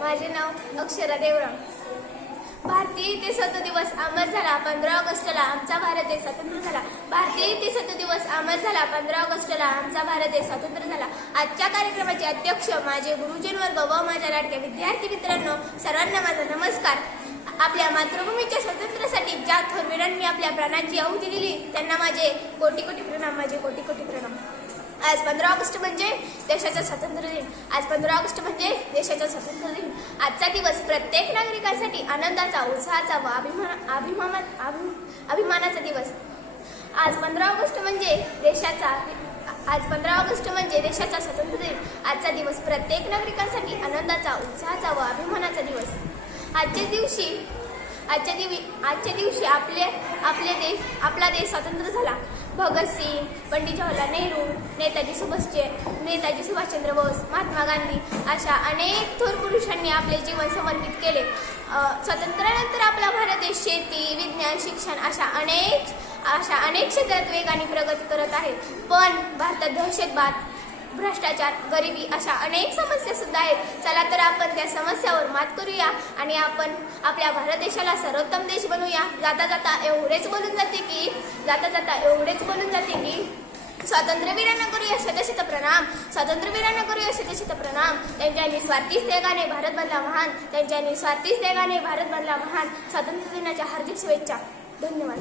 माझे नाव अक्षरा देवराम. भारतीय इतिहासाचा दिवस अमर झाला पंधरा ऑगस्टला आमचा भारत देश स्वतंत्र झाला. भारतीय इतिहासाचा दिवस अमर झाला पंधरा ऑगस्टला आमचा भारत देश स्वतंत्र झाला. आजच्या कार्यक्रमाचे अध्यक्ष माझे गुरुजन वर्ग व माझ्या लाडक्या विद्यार्थी मित्रांनो सर्वांना माझा नमस्कार. आपल्या मातृभूमीच्या स्वातंत्र्यासाठी ज्या थोरवीरांनी आपल्या प्राणांची आहुती दिली त्यांना माझे कोटी कोटी प्रणाम माझे कोटी कोटी प्रणाम. आज पंधरा ऑगस्ट म्हणजे देशाचा स्वातंत्र्य दिन. आज पंधरा ऑगस्ट म्हणजे देशाचा स्वातंत्र्य दिन. आजचा दिवस प्रत्येक नागरिकांसाठी आनंदाचा उत्साहाचा व अभिमान अभिमान अभि- अभिमानाचा दिवस. आज पंधरा ऑगस्ट म्हणजे देशाचा आज पंधरा ऑगस्ट म्हणजे देशाचा स्वातंत्र्य दिन. आजचा दिवस प्रत्येक नागरिकांसाठी आनंदाचा उत्साहाचा व अभिमानाचा दिवस. आजच्या दिवशी आजच्या दिवशी आजच्या दिवशी आपले आपले देश आपला देश स्वतंत्र झाला. भगतसिंग पंडित जवाहरलाल नेहरू नेताजी सुभाष नेताजी सुभाषचंद्र बोस महात्मा गांधी अशा अनेक थोर पुरुषांनी आपले जीवन समर्पित केले. स्वातंत्र्यानंतर आपला भारत देश शेती विज्ञान शिक्षण अशा अनेक अशा अनेक क्षेत्रात वेगाने प्रगती करत आहे. पण भारतात दहशतवाद भ्रष्टाचार गरिबी अशा अनेक समस्या सुद्धा आहेत. चला तर आपण त्या समस्यावर मात करूया आणि आपण आपल्या भारत देशाला सर्वोत्तम देश बनवूया. जाता जाता एवढेच बोलून जाते की जाता जाता एवढेच बोलून जाते की स्वातंत्र्यवीरांना करूया शतशत प्रणाम. स्वातंत्र्यवीरांना करूया शतशत प्रणाम. त्यांच्या निस्वार्थी देगाने भारत बनला महान. त्यांच्या निस्वार्थी देगाने भारत बनला महान. स्वातंत्र्य दिनाच्या हार्दिक शुभेच्छा. धन्यवाद.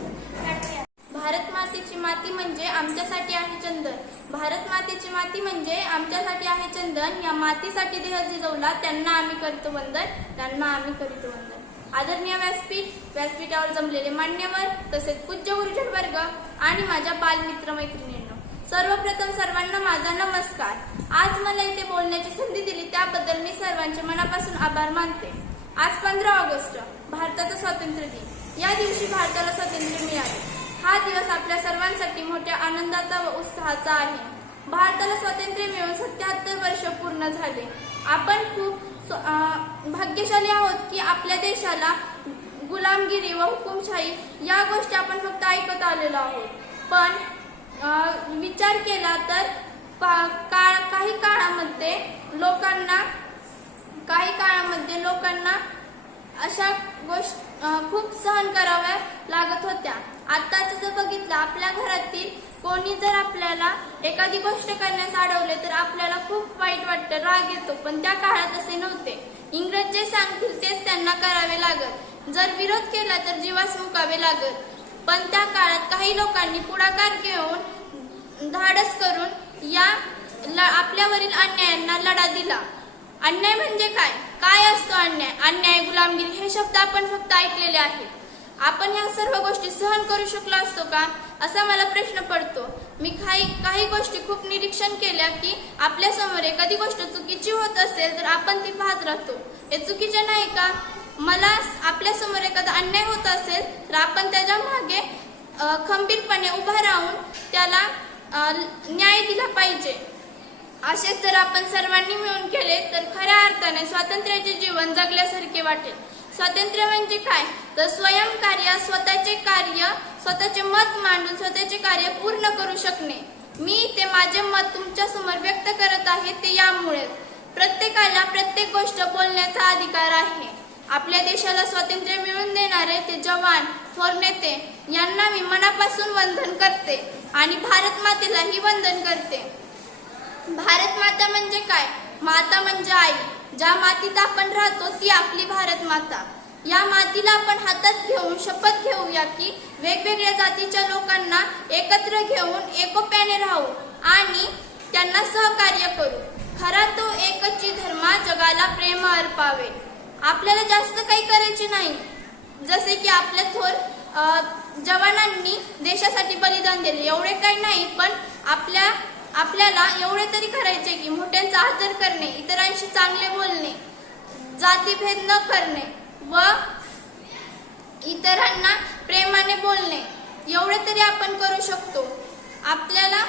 भारत मातेची माती म्हणजे आमच्यासाठी आहे चंदन. भारत मातेची माती म्हणजे आमच्यासाठी आहे चंदन. या मातीसाठी देह जिजवला त्यांना आम्ही करतो वंदन. त्यांना आम्ही करतो वंदन. आदरणीय व्यासपीठ व्यासपीठावर जमलेले मान्यवर तसेच पूज्य गुरुजन वर्ग आणि माझ्या बालमित्र मैत्रिणींनो सर्वप्रथम सर्वांना माझा नमस्कार. आज मला इथे बोलण्याची संधी दिली त्याबद्दल मी सर्वांचे मनापासून आभार मानते. आज पंधरा ऑगस्ट भारताचा स्वातंत्र्य दिन. या दिवशी भारताला स्वातंत्र्य मिळाले. हा दिवस आपल्या सर्वांसाठी मोठ्या आनंदाचा व उत्साहाचा आहे. भारताला स्वातंत्र्य मिळून सत्याहत्तर वर्ष पूर्ण झाले. आपण खूप भाग्यशाली आहोत की आपल्या देशाला गुलामगिरी व हुकुमशाही या गोष्टी आपण फक्त ऐकत आलेलो आहोत. पण विचार केला तर पा- काळ काही काळामध्ये लोकांना काही काळामध्ये लोकांना अशा गोष्ट खूप सहन कराव्या लागत होत्या. आताच जर सांगितलं आपल्या घरातील कोणी जर आपल्याला एखादी गोष्ट करण्यास अडवले तर आपल्याला खूप वाईट वाटतं राग येतो. पण त्या काळात असे नव्हते. इंग्रज जे सांगतील तेच त्यांना करावे लागत. जर विरोध केला तर जीवास मुकावे लागत. पण त्या काळात काही लोकांनी पुढाकार घेऊन धाडस करून या ल- आपल्यावरील अन्यायांना लढा दिला. अन्याय म्हणजे काय? काय असतो अन्याय? अन्याय गुलामगिरी हे शब्द आपण फक्त ऐकलेले आहेत. आपण ह्या सर्व गोष्टी सहन करू शकलो असतो का? असा मला प्रश्न पडतो. मी काही काही गोष्टी खूप निरीक्षण केल्या की आपल्यासमोर एखादी गोष्ट चुकीची होत असेल तर आपण ती पाहत राहतो. हे चुकीचे नाही का? मला आपल्यासमोर एखादा अन्याय होत असेल तर आपण त्याच्यामागे खंबीरपणे उभा राहून त्याला न्याय दिला पाहिजे. असेच जर आपण सर्वांनी मिळून केले तर खऱ्या अर्थाने स्वातंत्र्याचे जीवन जगल्यासारखे वाटेल. स्वातंत्र्य म्हणजे काय? तर स्वयंकार्य स्वतःचे कार्य स्वतःचे मत मांडून स्वतःचे कार्य पूर्ण करू शकणे. मी ते माझे मत तुमच्यासमोर व्यक्त करत आहे ते यामुळे. प्रत्येकाला प्रत्येक गोष्ट बोलण्याचा अधिकार आहे. आपल्या देशाला स्वातंत्र्य मिळवून देणारे ते जवान थोर नेते यांना मी मनापासून वंदन करते आणि भारत मातेलाही वंदन करते. भारत माता म्हणजे काय? माता म्हणजे आई. ज्या मातीत आपण राहतो ती आपली भारत माता. या मातीला आपण हातात घेऊन शपथ घेऊया की वेगवेगळ्या जातीच्या लोकांना एकत्र घेऊन एकोप्याने राहू आणि त्यांना सहकार्य करू. खरा तो एकची धर्मा जगाला प्रेम अर्पावे. आपल्याला जास्त काही करायचे नाही. जसे की आपल्या थोर जवानांनी देशासाठी बलिदान दिले. एवढे काही नाही पण आपल्या आपल्याला एवढे तरी करायचे की मोठ्यांचा आदर करणे इतरांशी चांगले बोलणे जातीभेद न करणे व इतरांना प्रेमाने बोलणे एवढे तरी आपण करू शकतो. आपल्याला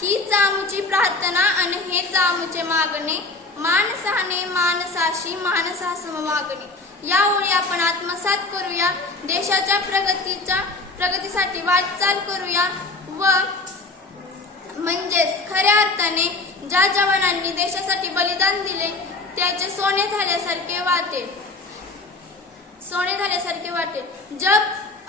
हीच आमची प्रार्थना आणि हेच आमचे मागणे माणसाने माणसाशी माणसासम मागणे. या ओळी आपण आत्मसात करूया देशाच्या प्रगतीच्या प्रगतीसाठी वाटचाल करूया व म्हणजेच खऱ्या अर्थाने ज्या जवानांनी देशासाठी बलिदान दिले त्याचे सोने झाल्यासारखे वाटे. सोने झाल्यासारखे वाटे. जब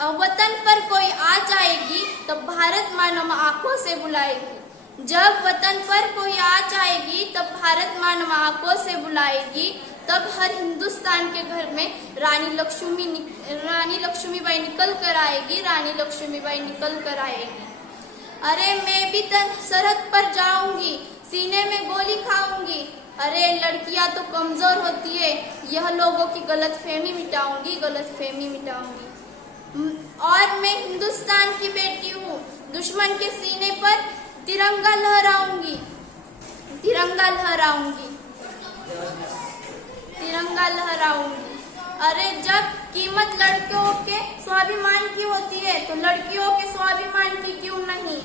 वतन पर कोई आ जाएगी तो भारत मानव आंखों से बुलाएगी. जब वतन पर कोई आ जाएगी तब भारत मानव आंखों से बुलाएगी. तब हर हिंदुस्तान के घर में रानी लक्ष्मी निक- रानी लक्ष्मीबाई निकल कर आएगी रानी लक्ष्मीबाई निकल कर आएगी. अरे मैं भी तन सरहद पर जाऊँगी, सीने में गोली खाऊँगी। अरे लड़कियाँ तो कमज़ोर होती है, यह लोगों की गलत फहमी मिटाऊँगी, गलत फहमी मिटाऊँगी। और मैं हिंदुस्तान की बेटी हूँ, दुश्मन के सीने पर तिरंगा लहराऊँगी। तिरंगा लहराऊँगी। तिरंगा लहराऊँगी। अरे जब कीमत लड़कियों के स्वाभिमान की होती है तो लड़कियों के स्वाभिमान की क्यों नहीं?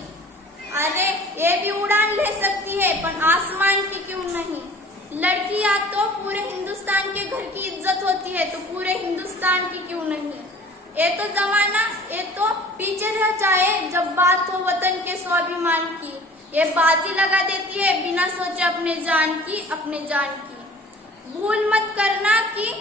अरे ये भी उड़ान ले सकती है, पर आसमान की क्यों नहीं? लड़कियाँ तो पूरे हिंदुस्तान के घर की इज़्ज़त होती है तो पूरे हिंदुस्तान की क्यों नहीं? ये तो जमाना, ये तो पीछे रह जाए जब बात हो वतन के स्वाभिमान की। ये बाजी लगा देती है बिना सोचे अपने जान की, अपने जान की। भूल मत करना कि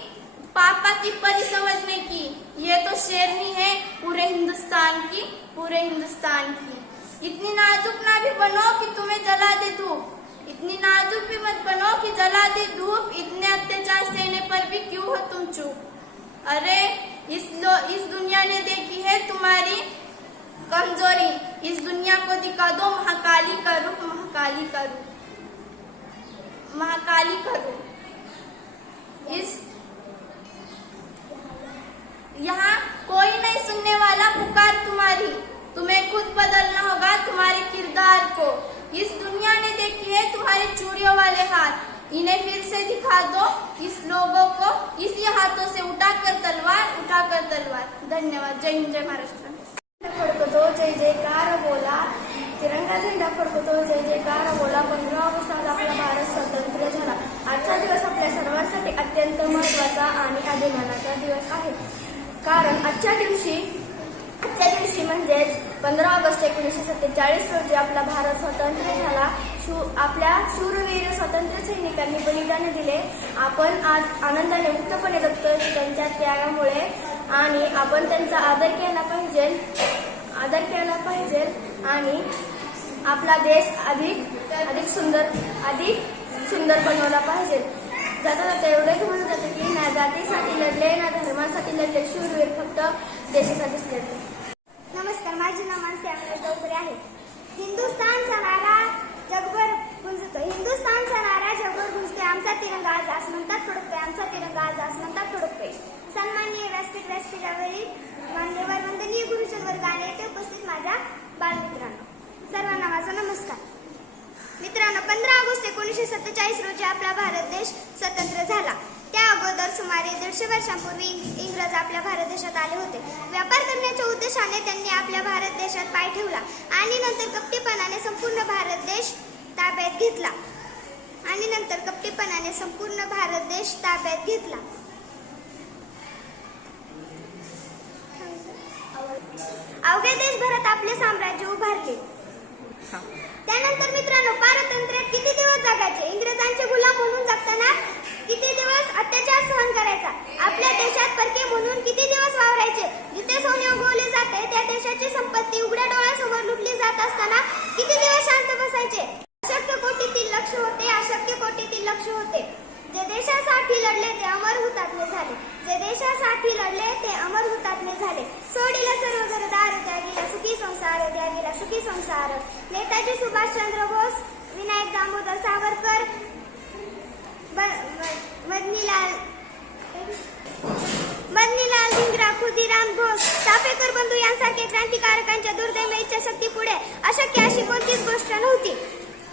पापा की परी समझने की। ये तो शेरनी है, पूरे हिंदुस्तान की, पूरे हिंदुस्तान की। इतनी नाजुक ना भी बनो कि तुम्हें जला दे धूप। इतनी नाजुक भी मत बनो कि जला दे धूप। इतने अत्याचार सहने पर भी क्यों हो तुम चुप? अरे, इस लो, इस दुनिया ने देखी है तुम्हारी कमज़ोरी। इस दुनिया को दिखा दो, महाकाली का रूप, महाकाली का रूप। महाकाली का रूप। इस यहाँ कोई नहीं सुनने वाला पुकार तुम्हारी। तुम्हें खुद बदलना होगा तुम्हारे किरदार को। इस दुनिया ने देखी है तुम्हारे चूड़ियों वाले हाथ इन्हें फिर से दिखा दो इस लोगों को। इसी हाथों से उठाकर तलवार उठाकर तलवार। धन्यवाद। जय हिंद जय महाराष्ट्र। फडकतो जय जयकार बोला। तिरंगा झेंडा फडकतो जय जयकार बोला। पंधरा ऑगस्ट आज आपला भारत स्वतंत्र झाला. आजचा दिवस आपल्या सर्वांसाठी अत्यंत महत्त्वाचा आणि अभिमानाचा दिवस आहे. कारण आजच्या दिवशी आजच्या दिवशी म्हणजेच पंधरा ऑगस्ट एकोणीसशे सत्तेचाळीस रोजी आपला भारत स्वतंत्र झाला. शू आपल्या शूरवीर स्वातंत्र्य सैनिकांनी बलिदान दिले. आपण आज आनंदाने मुक्तपणे जगतो त्यांच्या त्यागामुळे आणि आपण त्यांचा आदर केला पाहिजे. आदर केला पाहिजे आणि आपला देश अधिक अधिक सुंदर अधिक सुंदर बनवला पाहिजे. जाता जाता एवढंच म्हणून जातं की ना जातीसाठी लढले ना धर्मासाठी लढले. शूरवीर फक्त देशासाठीच लढले नमस्कार माझे नाव मानसी अमोल चौधरी आहे. हिंदुस्थानचा नारा जगभर गुंजतो. हिंदुस्थानचा नारा जगभर गुंजतोय. आमचा तिरंगा आज आसमंतात फडकतोय आमचा तिरंगा आज आसमंतात फडकतोय सन्माननीय व्यासपीठ व्यासपीठावरील मान्यवर वंदनीय गुरुजन वर्गाने येथे उपस्थित माझ्या बालमित्रांनो सर्वांना माझा नमस्कार. मित्रांनो पंधरा ऑगस्ट एकोणीसशे सत्तेचाळीस रोजी आपला भारत देश स्वतंत्र झाला. त्या अगोदर सुमारे दीडशे वर्षांपूर्वी इंग- इंग्रज आपल्या भारत देशात आले होते. व्यापार करण्याच्या उद्देशाने त्यांनी आपल्या भारत देशात पाय ठेवला आणि नंतर कपटीपणाने संपूर्ण भारत देश ताब्यात घेतला. आणि नंतर कपटीपणाने संपूर्ण भारत देश ताब्यात घेतला. अवघ्या देशभरात आपले साम्राज्य उभारले. त्यानंतर मित्रांनो पारतंत्र्यात किती दिवस जगायचे? इंग्रजांचे किती दिवस अत्याचार सहन करायचा? आपल्या देशात परके म्हणून किती दिवस वावरायचे? जिथे सोने उगवले जाते त्या देशाची संपत्ती उघड होती.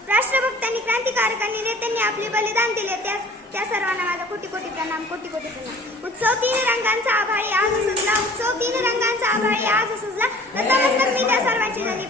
राष्ट्रभक्तांनी क्रांतिकारकांनी नेत्यांनी आपले बलिदान दिले. त्या त्या सर्वांना माझा कोटी कोटी प्रणाम कोटी कोटी प्रणाम. उत्सव तीन रंगांचा आभाळी आज असला उत्सव तीन रंगांचा आभाळी आज असला नतमस्तक मी त्या सर्वांची झाली